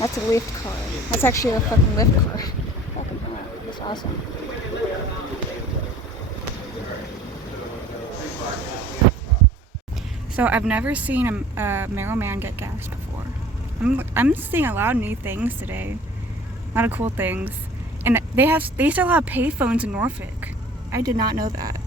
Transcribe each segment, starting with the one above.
That's a Lyft car. That's actually a fucking Lyft car. Fucking hell. That's awesome. So I've never seen a mailman get gas before. I'm seeing a lot of new things today. A lot of cool things. And they still have payphones in Norfolk. I did not know that.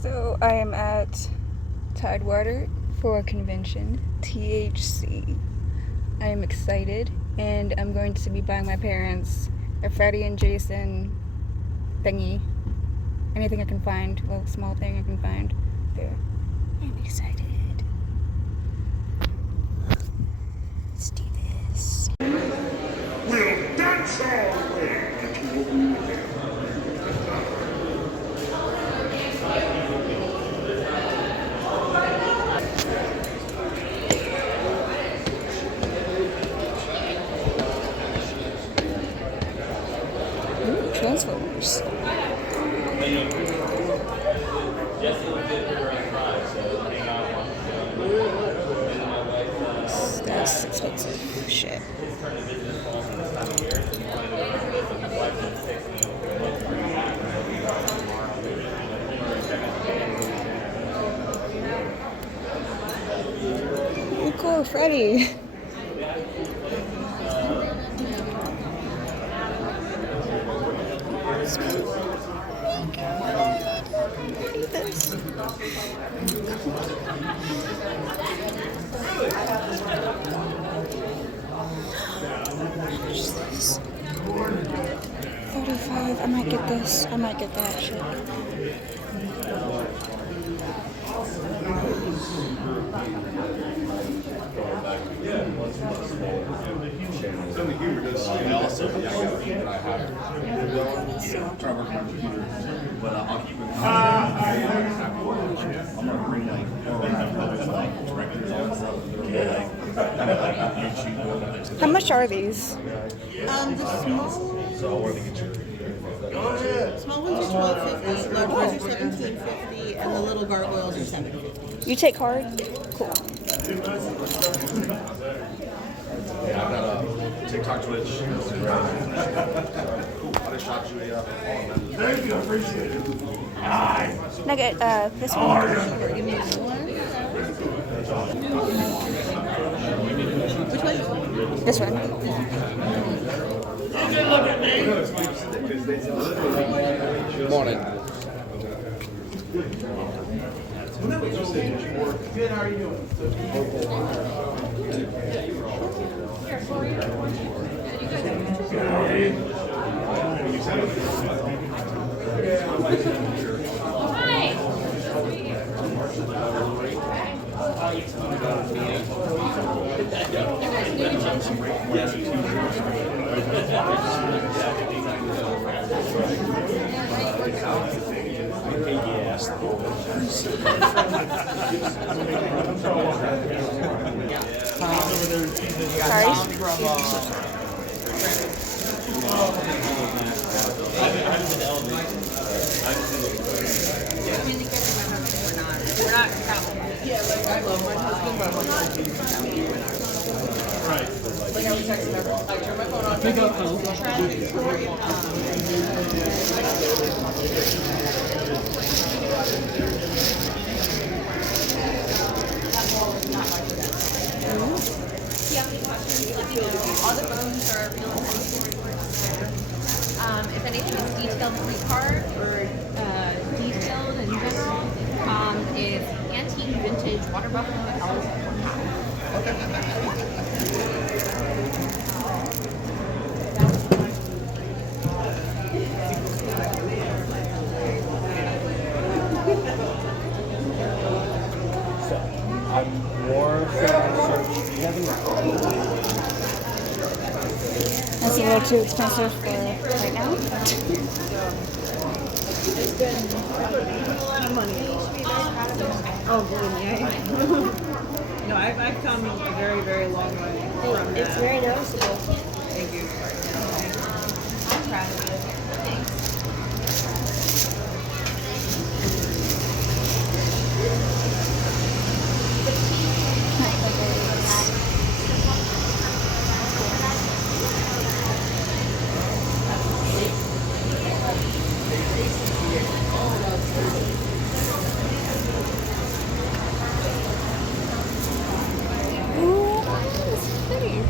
So I am at Tidewater for a convention, THC. I am excited, and I'm going to be buying my parents a Freddy and Jason thingy. Anything I can find, a little small thing I can find. There. I'm excited. Let's do this. We'll dance all the way. Transformers. That's expensive. Shit. Oh, cool, Freddy. This. This. 35. I might get this. I might get that shit. How much are these? The small ones are $12.50, large ones are $17.50, and the little gargoyles are $7.50. You take card? Cool. Yeah, I've got a TikTok, Twitch, Instagram. Cool. I just shot you a Thank you, I appreciate it. Can I get this one? Give me one. Which one? This one. morning. Good, how are you doing? We're not traveling. Yeah, like I love my husband, but we're not right. Like I was texting her, I turned my phone on. Pick up phone. All the phones are real if anything is detailed pre-card or detailed in general, it's antique vintage water buffalo L's I'm more That's a little too expensive for right now. It's been a lot of money. Oh, believe me, no, I've come a very, very long way from It's that. very noticeable. Thank you. I'm proud of you. see.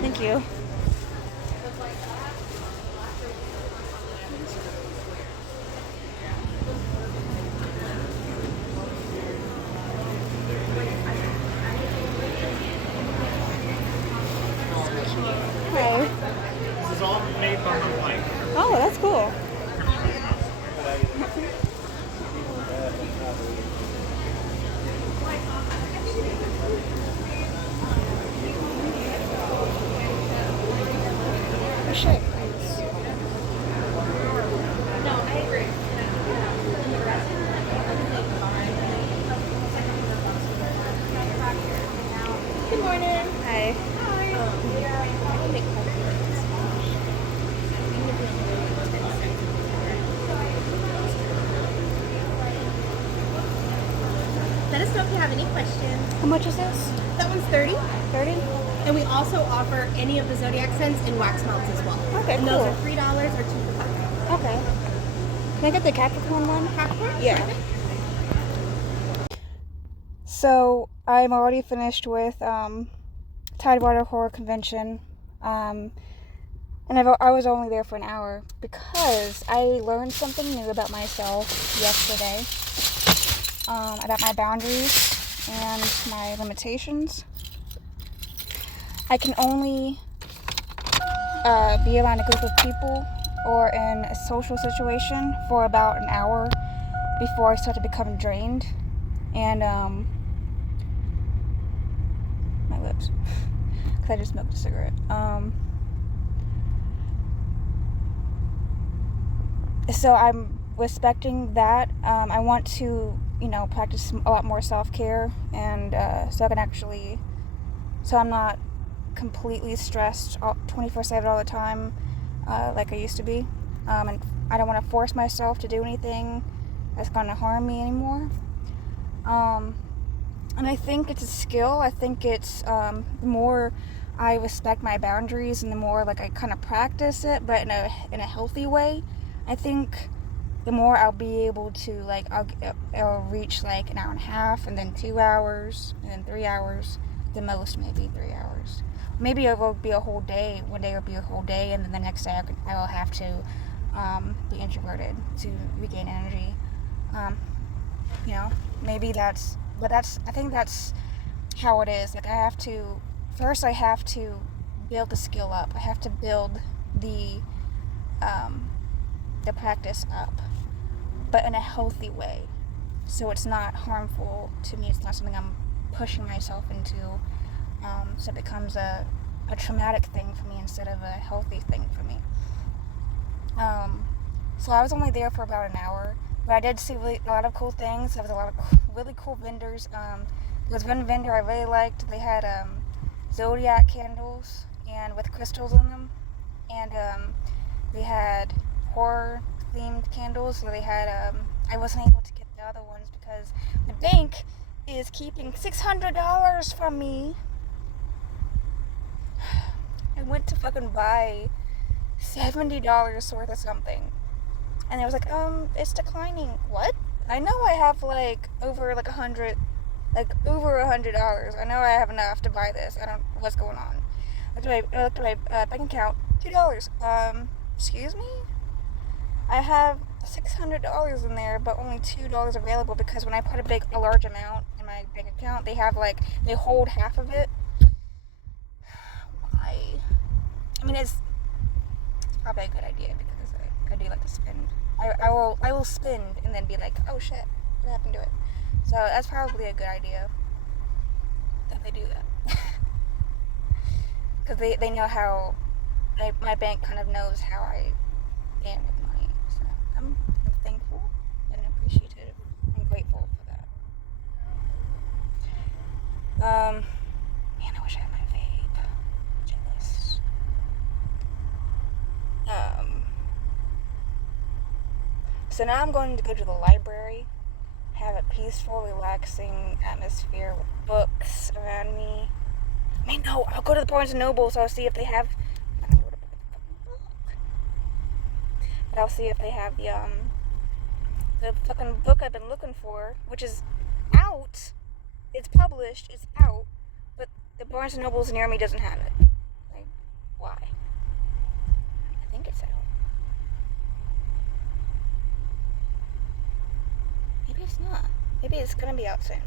Thank you. Hi. This is all made from the plank. Oh, that's cool. Oh, shit. Good morning. Hi. Let us know if you have any questions. How much is this? That one's 30. 30? And we also offer any of the Zodiac scents in wax melts as well. Okay, and cool. those are $3 or 2 for $5. Okay. Can I get the Capricorn one? Capricorn? Yeah. So I'm already finished with Tidewater Horror Convention, and I was only there for an hour because I learned something new about myself yesterday, about my boundaries and my limitations. I can only be around a group of people or in a social situation for about an hour before I start to become drained. And my lips, because I just smoked a cigarette. So I'm respecting that. I want to, practice a lot more self-care, and so I can actually, so I'm not completely stressed 24/7 all the time, like I used to be. And I don't want to force myself to do anything that's going to harm me anymore. And I think it's a skill. I think it's the more I respect my boundaries and the more like I kind of practice it, but in a healthy way, I think the more I'll be able to, like, I'll reach like an hour and a half, and then 2 hours, and then 3 hours, the most maybe 3 hours. Maybe it will be a whole day. One day it'll be a whole day, and then the next day I will have to be introverted to regain energy. Maybe that's, but I think that's how it is. Like, first I have to build the skill up. I have to build the practice up, but in a healthy way, so it's not harmful to me. It's not something I'm pushing myself into, so it becomes a traumatic thing for me instead of a healthy thing for me. So I was only there for about an hour, but I did see a lot of cool things. There was a lot of really cool vendors. There was one vendor I really liked. They had zodiac candles and with crystals in them, and they had horror themed candles. So they had I wasn't able to get the other ones because the bank is keeping $600 from me. I went to fucking buy $70 worth of something, and it was like, it's declining. What? I know I have over $100. I know I have enough to buy this. I don't know what's going on. I looked at my bank account. $2. Excuse me? I have $600 in there, but only $2 available because when I put a large amount in my bank account, they hold half of it. Why? I mean, it's probably a good idea because I do like to spend. I will spend and then be like, oh shit, what happened to it? So that's probably a good idea that they do that. Because they know how, my bank kind of knows how I am with money. So I'm thankful and appreciative and grateful for So now I'm going to go to the library, have a peaceful, relaxing atmosphere with books around me. I mean, no, I'll go to the Barnes & Noble, so I'll see if they have... But I'll see if they have the fucking book I've been looking for, which is out. It's published, it's out, but the Barnes & Nobles near me doesn't have it. Like, why? I think it's out. Maybe it's not. Maybe it's gonna be out soon.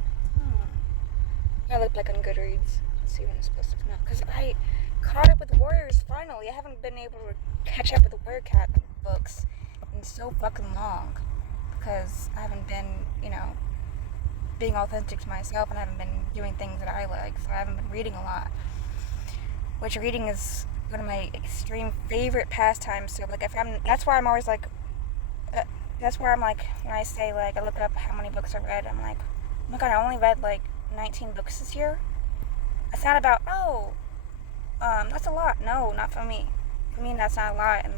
I look like on Goodreads. Let's see when it's supposed to come out. Because I caught up with Warriors finally. I haven't been able to catch up with the Warrior Cat books in so fucking long. Because I haven't been, being authentic to myself, and I haven't been doing things that I like. So I haven't been reading a lot. Which reading is one of my extreme favorite pastimes. So, like, that's why I'm always like, that's where I'm like, when I say, like, I look up how many books I read, I'm like, oh my god, I only read, like, 19 books this year? It's not about, that's a lot. No, not for me. For me, that's not a lot, and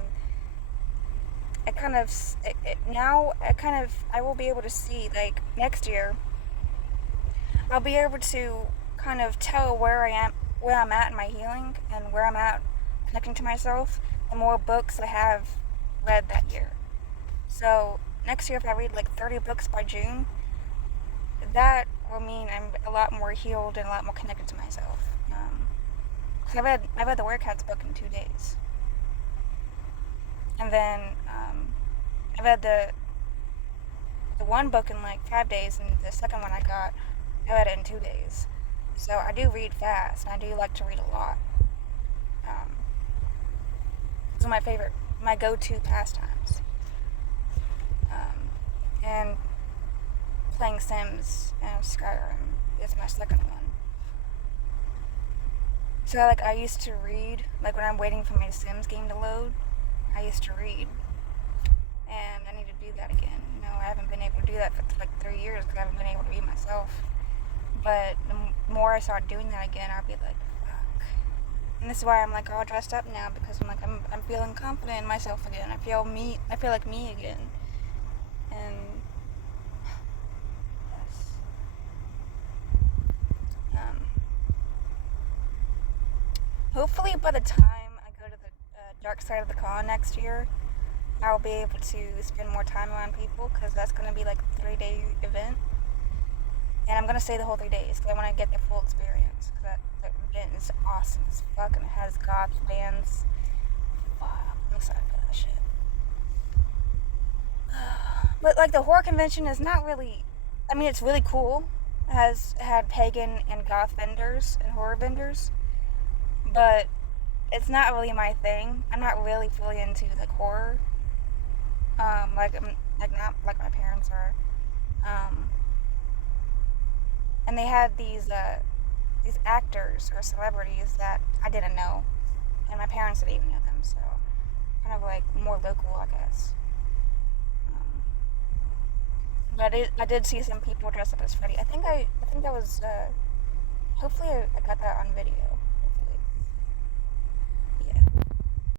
I will be able to see, like, next year, I'll be able to kind of tell where I'm at in my healing, and where I'm at connecting to myself, the more books I have read that year. So, next year, if I read, like, 30 books by June, that will mean I'm a lot more healed and a lot more connected to myself. Because I read the Werecats book in 2 days. And then, I read the one book in, like, 5 days, and the second one I read it in 2 days. So, I do read fast, and I do like to read a lot. Those are my go-to pastimes. And playing Sims and Skyrim is my second one. So, like, I used to read, like, when I'm waiting for my Sims game to load, I used to read. And I need to do that again. I haven't been able to do that for, like, 3 years because I haven't been able to read myself. But the more I start doing that again, I'll be like, fuck. And this is why I'm, like, all dressed up now, because I'm, like, I'm feeling confident in myself again. I feel like me again. And hopefully by the time I go to the dark side of the con next year, I'll be able to spend more time around people, because that's going to be like a 3-day event. And I'm going to stay the whole 3 days, because I want to get the full experience. Because that event is awesome as fuck, and it has goth bands. Wow, I'm excited for that shit. But, like, the horror convention is not really, I mean, it's really cool. It had pagan and goth vendors and horror vendors. But it's not really my thing. I'm not really fully into, like, horror. Not like my parents are. And they had these actors or celebrities that I didn't know. And my parents didn't even know them, so kind of, like, more local, I guess. But I did see some people dressed up as Freddy. I think that was, hopefully I got that on video.